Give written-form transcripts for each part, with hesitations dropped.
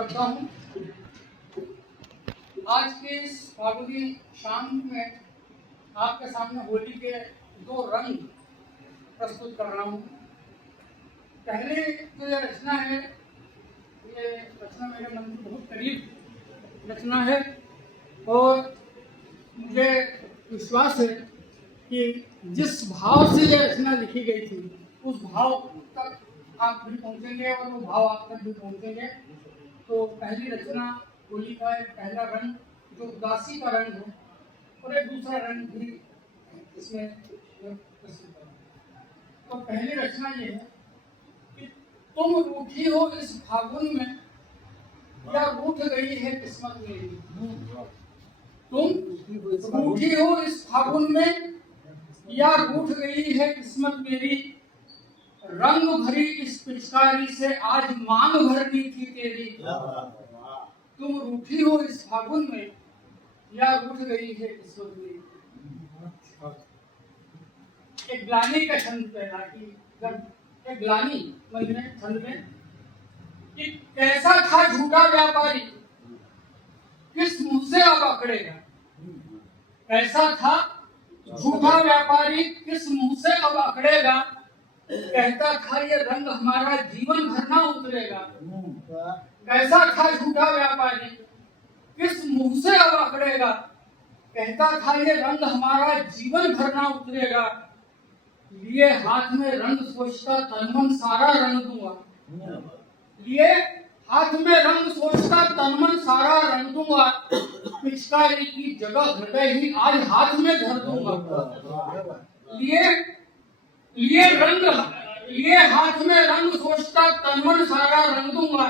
करता हूँ। आज के इस फागुनी शाम में आपके सामने होली के दो रंग प्रस्तुत कर रहा हूँ। पहले जो ये रचना है, ये रचना मेरे मन के बहुत करीब रचना है और मुझे विश्वास है कि जिस भाव से ये रचना लिखी गई थी उस भाव तक आप भी पहुँचेंगे और वो भाव आप तक भी पहुँचेंगे। तो पहली रचना होली का एक पहला रंग जो उदासी का रंग है और एक दूसरा रंग भी इसमें प्रस्तुत है। तो पहली रचना ये है कि तुम रूठी हो इस फागुन में या रूठ गई है किस्मत मेरी। तुम रूठी हो इस फागुन में या रूठ गई है किस्मत मेरी। रंग भरी इस पिचकारी से आज मांग भरनी थी तेरी। तुम रूठी हो इस फागुन में या रूठ गई है किस्मत मेरी। एक ग्लानी का छंद पैदा की, जब एक ग्लानी मन में छंद में कि कैसा था झूठा व्यापारी किस मुंह से अब अकड़ेगा। कैसा था झूठा व्यापारी किस मुंह से अब अकड़ेगा। कहता था ये रंग हमारा जीवन भर ना उतरेगा। कैसा था झूठा व्यापारी किस मुंह से अब अकड़ेगा। कहता था ये रंग हमारा जीवन भर ना उतरेगा। लिए हाथ में रंग सोचता तन मन सारा रंग दूंगा। लिए हाथ में रंग सोचता तन मन सारा रंग दूंगा। पिचकारी की जगह हृदय ही आज हाथ में धर दूंगा। लिए हाथ में रंग सोचता तन मन सारा रंग दूंगा।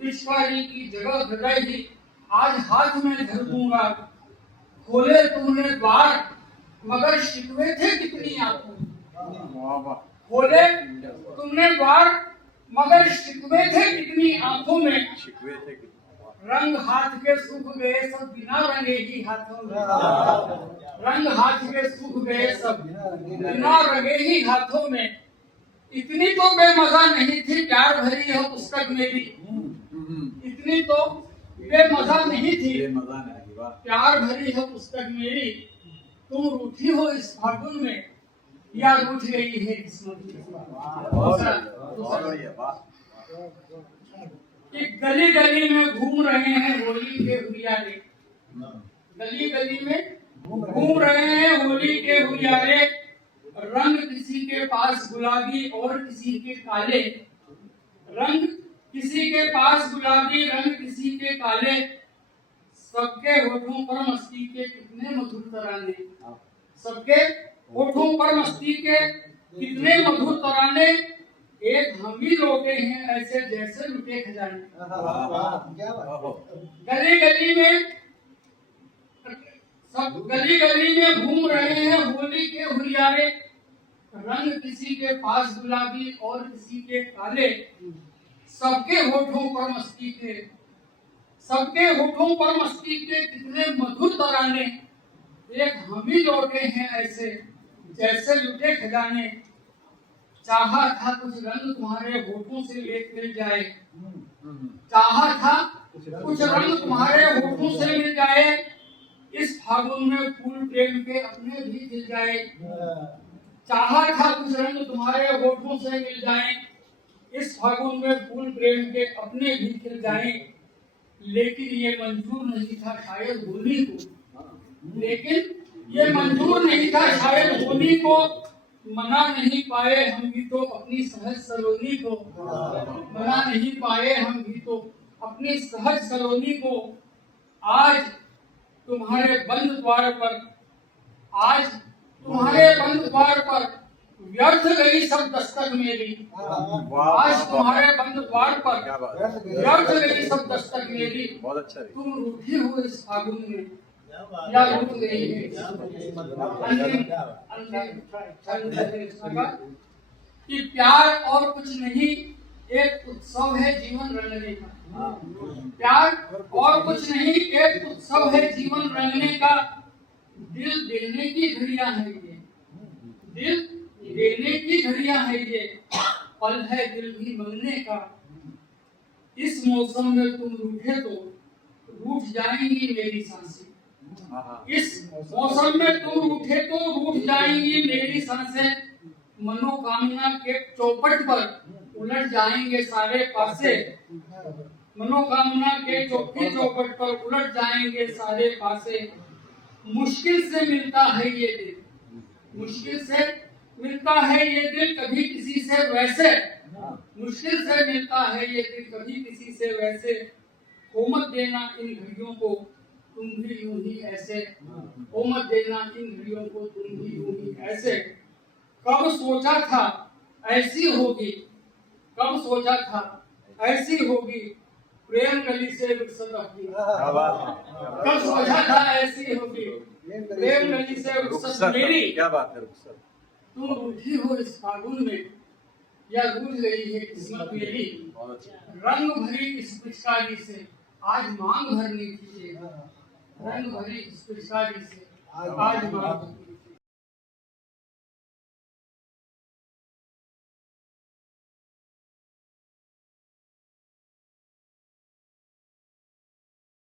पिचकारी की जगह हृदय ही आज हाथ में धर दूंगा। खोले तूने द्वार मगर शिकवे थे कितनी आंखों। खोले तुमने द्वार मगर शिकवे थे कितनी आंखों में। रंग हाथ के सूख गए सब बिना रंगे ही हाथों में। रंग हाथ के सूख गए सब बिना रंगे ही हाथों में। इतनी तो बेमजा नहीं थी प्यार भरी है पुस्तक मेरी। इतनी तो बेमजा नहीं थी प्यार भरी है पुस्तक मेरी। तुम रूठी हो इस फागुन में या रूठ गई है किस्मत कि गली गली में घूम रहे हैं होली के हुरियारे। गली गली में घूम रहे हैं होली के हुरियारे। रंग किसी के पास गुलाबी और किसी के काले। रंग किसी के पास गुलाबी रंग किसी के काले। सबके होठों पर मस्ती के कितने मधुर तराने। सबके होठों पर मस्ती के कितने मधुर तराने। एक हम ही लौटे हैं ऐसे जैसे लुटे खजाने। गली गली में सब गली गली में घूम रहे हैं होली के हुरियारे। रंग किसी के पास गुलाबी और किसी के काले। सबके होठों पर मस्ती के सबके होठों पर मस्ती के कितने मधुर तराने। एक हम ही लौटे हैं ऐसे जैसे लुटे खजाने। चाहा था कुछ रंग तुम्हारे होठों से मिल जाए। चाहा था कुछ रंग तुम्हारे होठों से मिल जाए। इस फागुन में फूल प्रेम के अपने भी खिल जाए। चाहा था कुछ रंग तुम्हारे होठों से मिल जाए। इस फागुन में फूल प्रेम के अपने भी खिल जाए। लेकिन ये मंजूर नहीं था शायद होली को। लेकिन ये मंजूर नहीं था शायद होली को। मना नहीं पाए हम भी तो अपनी सहज सलोनी को। मना नहीं पाए हम भी तो अपनी सहज सलोनी को। आज तुम्हारे बंद द्वार पर आज तुम्हारे बंद द्वार पर व्यर्थ गई सब दस्तक मेरी। आज तुम्हारे बंद द्वार पर व्यर्थ गई सब दस्तक मेरी। तुम रूठी हो इस फागुन में या रूठ गई है कि प्यार और कुछ नहीं एक उत्सव है जीवन रंगने का। प्यार और कुछ नहीं एक उत्सव है जीवन रंगने का। दिल देने की घड़ियां है ये। दिल देने की घड़ियां है ये। पल है दिल भी मंगने का। इस मौसम में तुम रूठे तो रूठ जाएंगी मेरी सांसें। इस मौसम में तुम रूठे तो रूठ जाएंगी मेरी सांसें। मनोकामना के चौपट पर उलट जाएंगे सारे पासे। मनोकामना के चौपट पर उलट जाएंगे सारे पासे। मुश्किल से मिलता है ये दिल, मुश्किल से मिलता है ये दिल कभी किसी से वैसे। मुश्किल से मिलता है ये दिल कभी किसी से वैसे। हो मत देना इन घड़ियों को तुम भी यूं ही ऐसे। हो मत देना इन घड़ियों को तुम भी यूं ही ऐसे। कब सोचा था ऐसी होगी, कब सोचा था ऐसी होगी प्रेम गली से रुखसत अपनी। कब सोचा था ऐसी होगी प्रेम गली से रुखसत मेरी। क्या बात है रुखसत। तुम रूठी हो इस फागुन में या रूठ गई है किस्मत मेरी। रंग भरी इस पिचकारी से आज मांग भरनी थी। रंग भरी इस पिचकारी से आज मांग